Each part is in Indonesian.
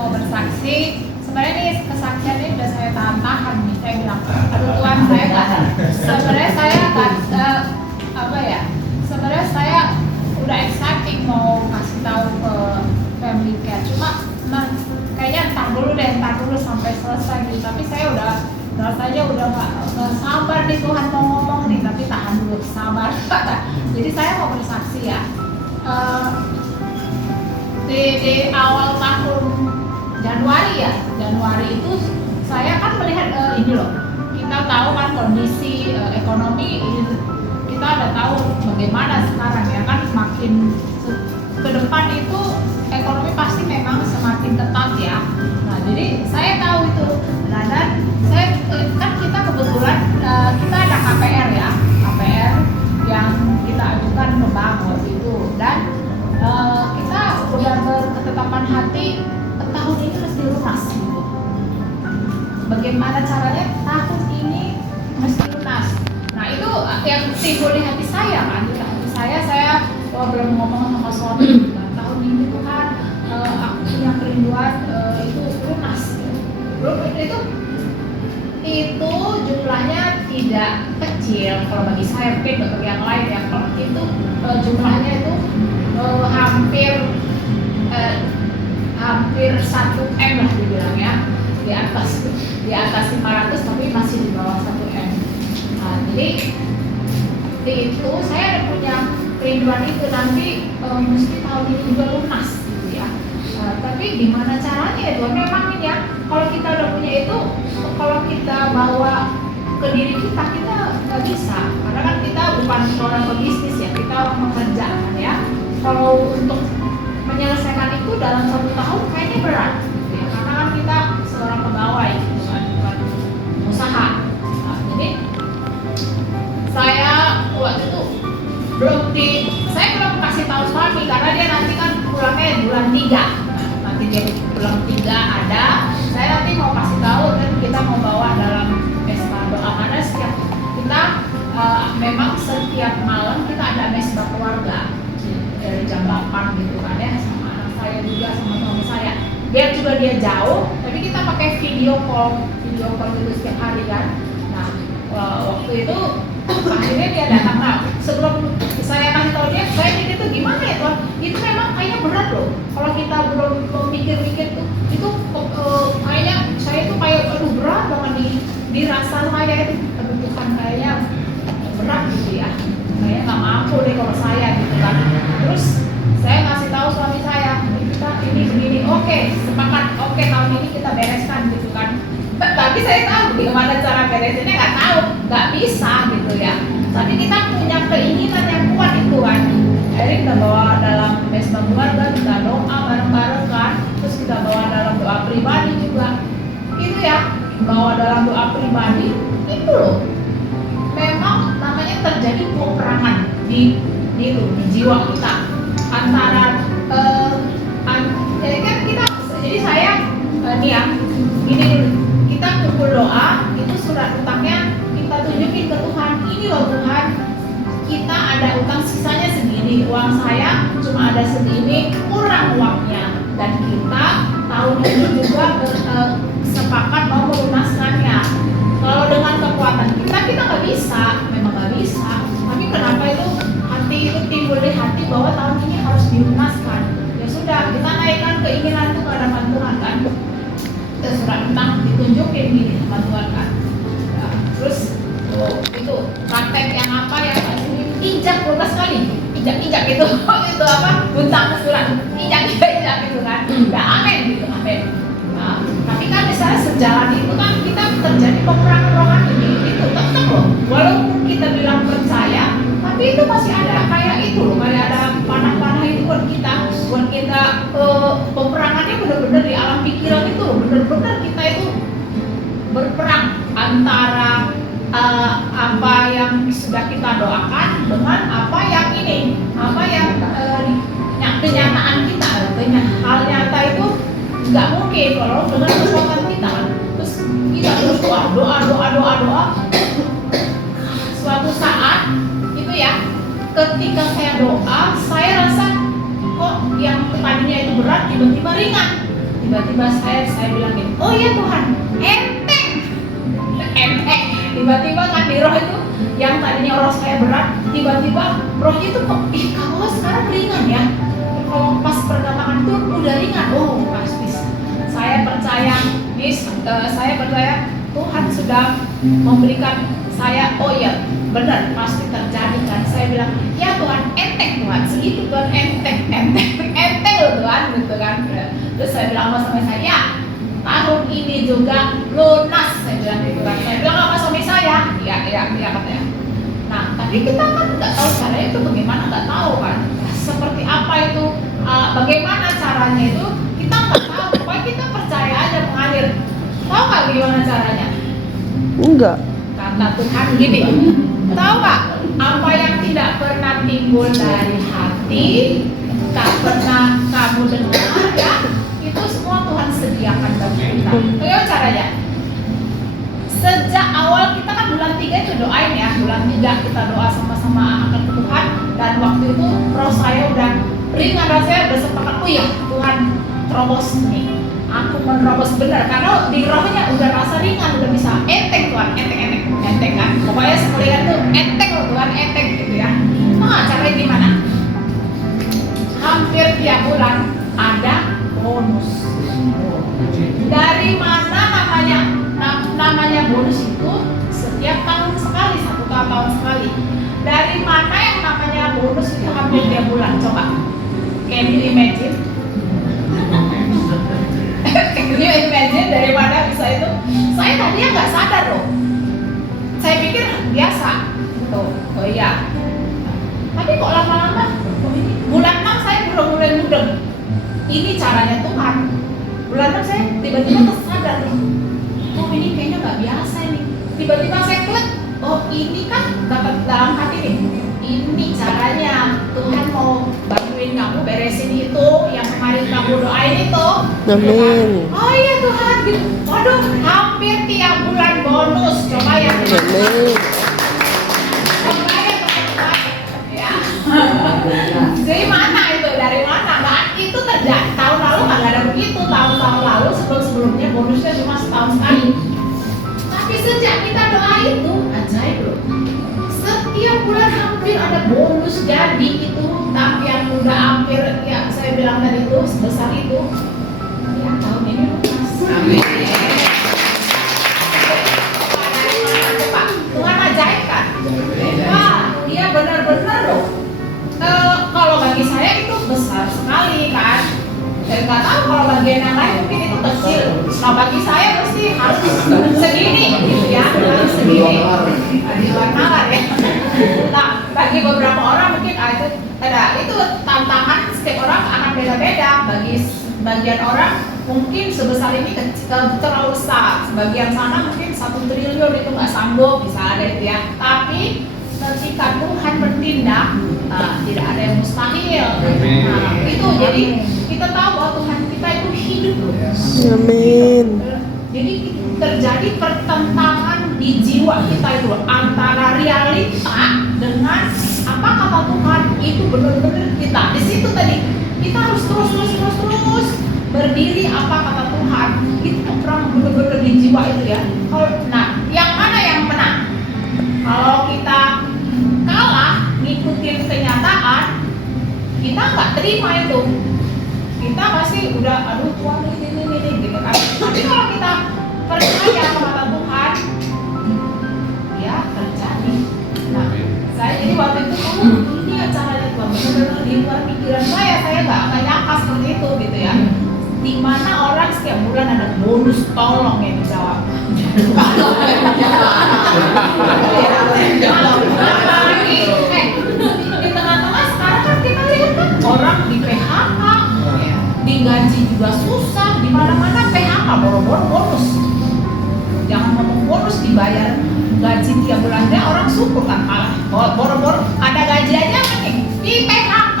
mau bersaksi. Sebenarnya nih kesaksian ini udah saya tahan nih. Saya bilang, aduh Tuhan, saya nggak. Sebenarnya saya nggak sebenarnya saya udah excited mau kasih tahu ke family care. Cuma kayaknya entar dulu sampai selesai gitu. Tapi saya udah rasanya udah nggak sabar nih Tuhan mau ngomong nih, tapi tahan dulu, sabar. Jadi saya mau bersaksi ya. Di awal tahun Januari itu saya kan melihat ini loh, kita tahu kan kondisi ekonomi kita udah tahu bagaimana sekarang ya kan, makin ke depan itu ekonomi pasti memang semakin ketat ya. Nah jadi saya tahu itu. Nah dan saya kan kita kebetulan kita ada KPR ya, KPR yang kita ajukan ke bank waktu itu, dan kita udah berketetapan hati tahun ini mesti lunas gitu. Bagaimana caranya tahun ini mesti lunas. Nah itu yang timbul di hati saya kan, di hati saya belum ngomong sama suami. Nah, tahun ini tuh kan aku punya kerinduan itu lunas. Belum itu jumlahnya tidak kecil kalau bagi saya, mungkin untuk yang lain ya. Kalau itu jumlahnya itu hampir 1 M lah dibilang ya, di atas 500 tapi masih di bawah 1 M. Nah, jadi itu saya ada punya kerinduan itu nanti mesti tahun ini juga lunas gitu ya. Tapi gimana caranya ya Tuhan? Memang ini ya, kalau kita udah punya itu, kalau kita bawa ke diri kita nggak bisa, karena kan kita bukan orang pebisnis ya, kita orang pekerja kan ya. Kalau untuk menyelesaikan itu dalam 1 tahun kayaknya berat gitu ya, karena kan kita seorang pegawai gitu kan, bukan usaha. Nah, jadi saya waktu itu saya belum kasih tahu suami, karena dia nanti kan pulangnya bulan 3. Nah, nanti dia pulang 3 ada, saya nanti mau kasih tahu dan kita mau bawa dalam mesbah doa, karena setiap kita memang setiap malam kita ada mesbah keluarga dari jam 8 gitu kan ya, sama anak saya juga, sama suami saya. Dia jauh, tapi kita pakai video call gitu setiap hari kan. Nah waktu itu akhirnya dia datang. Nah sebelum saya kasih tahu dia, saya pikir itu gimana ya Tuhan, itu memang kayaknya berat loh. Kalau kita belum mikir-mikir tuh, itu kayaknya saya tuh kayak aduh berat banget dirasa saya itu, aduh Tuhan kayaknya berat gitu ya, kayaknya nggak mampu deh kalau saya gitu kan. Terus saya kasih tahu suami saya, kita ini begini, oke, sepakat, oke, tahun ini kita bereskan gitu kan. Tapi saya tahu bagaimana cara beresinnya, nggak tahu, nggak bisa gitu ya. Tapi kita punya keinginan yang kuat itu kan. Jadi kita bawa dalam mesbah keluarga, kita doa bareng-bareng kan. Terus kita bawa dalam doa pribadi juga. Itu ya, bawa dalam doa pribadi itu loh. Memang namanya terjadi peperangan di jiwa kita antara jadi saya nih ya, gini dulu, kita kumpul doa, itu surat utangnya kita tunjukin ke Tuhan. Ini loh Tuhan, kita ada utang sisanya segini, uang saya cuma ada segini, kurang uangnya, dan kita tahun ini juga sepakat mau melunaskannya. Kalau dengan kekuatan kita nggak bisa, memang nggak bisa. Tapi kenapa itu hati itu timbul di hati bahwa tahun ini harus dilunaskan. Ya sudah, kita naikkan keinginan itu ke hadapan Tuhan kan. Surat utang ditunjukin gini sama Tuhan kan. Ya, terus itu praktek yang apa yang injak 12 kali, injak itu itu apa? Buntang surat, injak itu kan. Ya amin gitu, amin. Nah, tapi kan misalnya sejalan itu kan kita terjadi peperangan rohani itu tetap loh. Walaupun kita bilang percaya, tapi itu masih ada kayak itu loh, kayak ada panah-panah itu buat kita peperangannya benar-benar di alam pikiran itu loh, benar-benar kita itu berperang antara apa yang sudah kita doakan dengan apa yang kenyataan kita. Hal nyata itu nggak mungkin kalau dengan kekuatan kita. Terus kita terus doa. Suatu saat itu ya, ketika saya doa, saya rasa kok yang tadinya itu berat tiba-tiba ringan. Tiba-tiba saya bilang gini, oh iya Tuhan, enteng. Enteng. Tiba-tiba kan di roh itu yang tadinya roh saya berat, tiba-tiba roh itu kok, kalau sekarang ringan ya. Kalau pas perkatakan itu udah ringan, oh pasti. Saya percaya, saya percaya Tuhan sudah memberikan saya, oh iya benar pasti terjadi kan. Saya bilang, ya Tuhan, enteng Tuhan, segitu Tuhan, enteng loh Tuhan, gitu kan. Terus saya bilang sama suami saya, ya tahun ini juga lunas, saya bilang gitu kan. Saya bilang sama suami saya, iya katanya. Nah, tapi kita kan nggak tahu caranya itu bagaimana, nggak tahu kan. Seperti apa itu, bagaimana caranya itu, kita nggak tahu. Pokoknya kita percaya aja mengalir. Tahu nggak gimana caranya? Enggak. Kata Tuhan gini, tahu nggak apa yang tidak pernah timbul dari hati, tak pernah kamu dengar ya, itu semua Tuhan sediakan bagi kita. Bagaimana caranya? Sejak awal kita kan bulan 3 itu doain ya, bulan 3 kita doa sama-sama akan ke Tuhan. Dan waktu itu roh saya udah ringan, rasanya udah sepakat, oh iya Tuhan terobos nih, aku menerobos benar, karena di rohnya udah rasa ringan, udah bisa enteng Tuhan, enteng kan, pokoknya sekalian tuh enteng loh Tuhan, enteng gitu ya. Nah caranya gimana? Hampir tiap bulan ada bonus. Dari mana namanya bonus itu? Setiap tahun sekali, 1 tahun sekali. Dari mana yang namanya bonus itu hampir tiap bulan? Coba, can you imagine? Can you imagine dari mana bisa itu? Saya tadinya nggak sadar loh. Saya pikir biasa. Tuh, oh iya. Tapi kok lama-lama, bulan 6 saya mulai mudeng. Ini caranya Tuhan. Bulan 6 saya tiba-tiba tersadar loh. Oh ini kayaknya nggak biasa ini. Tiba-tiba saya klik, oh ini kan dapat dalam hati nih. Ini caranya Tuhan mau bantuin kamu beresin itu yang kemarin kamu doain itu. Amin. Oh iya Tuhan, gitu. Waduh, hampir tiap bulan bonus. Coba ya. Amin. Coba ya teman-teman. Ya. Dari mana itu? Dari mana? Nggak, itu terjadi. Tahun lalu nggak ada begitu. Tahun-tahun lalu sebelumnya bonusnya cuma setahun sekali. Tapi sejak kita doa itu, ajaib loh. Setiap bulan hampir ada bonus jadi itu. Tapi yang udah hampir, ya saya bilang tadi itu sebesar itu. Ya tahun ini lunas. Amin. Tuhan ajaib kan? Wah, dia benar-benar loh. Kalau bagi saya itu besar sekali kan. Saya nggak tahu kalau bagian yang lain mungkin itu kecil. Nah bagi saya pasti harus segini gitu ya, harus segini. Di luar nalar ya. Nah bagi beberapa orang mungkin itu tantangan, setiap orang akan beda-beda. Bagi sebagian orang mungkin sebesar ini terlalu besar. Sebagian sana mungkin 1 triliun itu nggak sanggup, bisa ada itu ya. Tapi ketika Tuhan bertindak, tidak ada yang mustahil. Nah, itu jadi kita tahu bahwa Tuhan kita itu hidup. Amin. Jadi terjadi pertentangan di jiwa kita itu antara realita dengan apa kata Tuhan, itu benar-benar kita. Di situ tadi kita harus terus berdiri apa kata Tuhan. Itu perang benar-benar di jiwa itu ya. Nah, yang mana yang menang? Kalau kita kalah ngikutin kenyataan, kita nggak terima itu. Kita pasti udah aduh Tuhan ini gitu kan. Tapi kalau kita percaya kepada Tuhan, ya terjadi. Nah, saya jadi waktu itu ini caranya Tuhan benar-benar di luar pikiran saya nggak nyangka seperti itu gitu ya. Di mana orang setiap bulan ada bonus, tolong yang dijawab. Di tengah-tengah sekarang kan kita lihat kan orang di PHK, digaji juga susah, di mana-mana PHK, boro-boro bonus. Jangan ngomong bonus, dibayar gaji 3 bulannya orang syukur kan, malah boro-boro ada gaji aja nih di PHK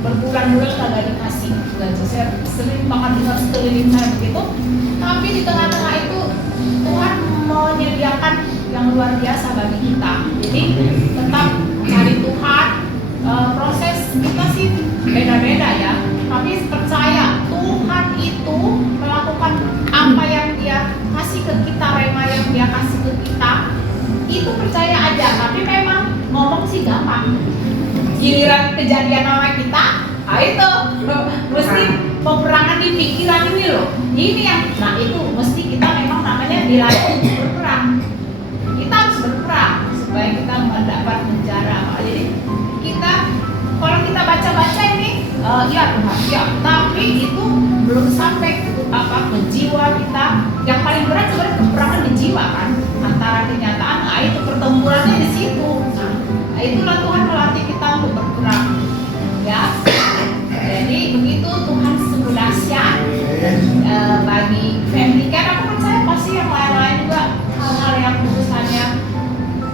berbulan-bulan kagak dikasih gaji. Saya sering banget dengar sekeliling saya begitu. Tapi di tengah-tengah itu Tuhan menyediakan yang luar biasa bagi kita. Jadi tetap cari Tuhan. Proses kita sih beda-beda ya. Tapi percaya Tuhan itu giliran kejadian sama kita, nah itu mesti peperangan di pikiran ini loh. Ini yang, nah itu mesti kita memang namanya dilatih berperang. Kita harus berperang supaya kita mendapat penjara. Jadi kita kalau kita baca-baca ini, ya Tuhan, ya, tapi itu belum sampai ke jiwa kita. Yang paling berat sebenarnya peperangan di jiwa kan, antara kenyataan, nah itu pertempurannya di situ. Nah, itulah Tuhan melatih kita untuk berperang. Ya, jadi begitu Tuhan sungguh dahsyat bagi family. Karena aku percaya pasti yang lain-lain juga hal-hal yang urusannya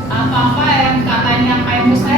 apa-apa yang katanya kayak misalnya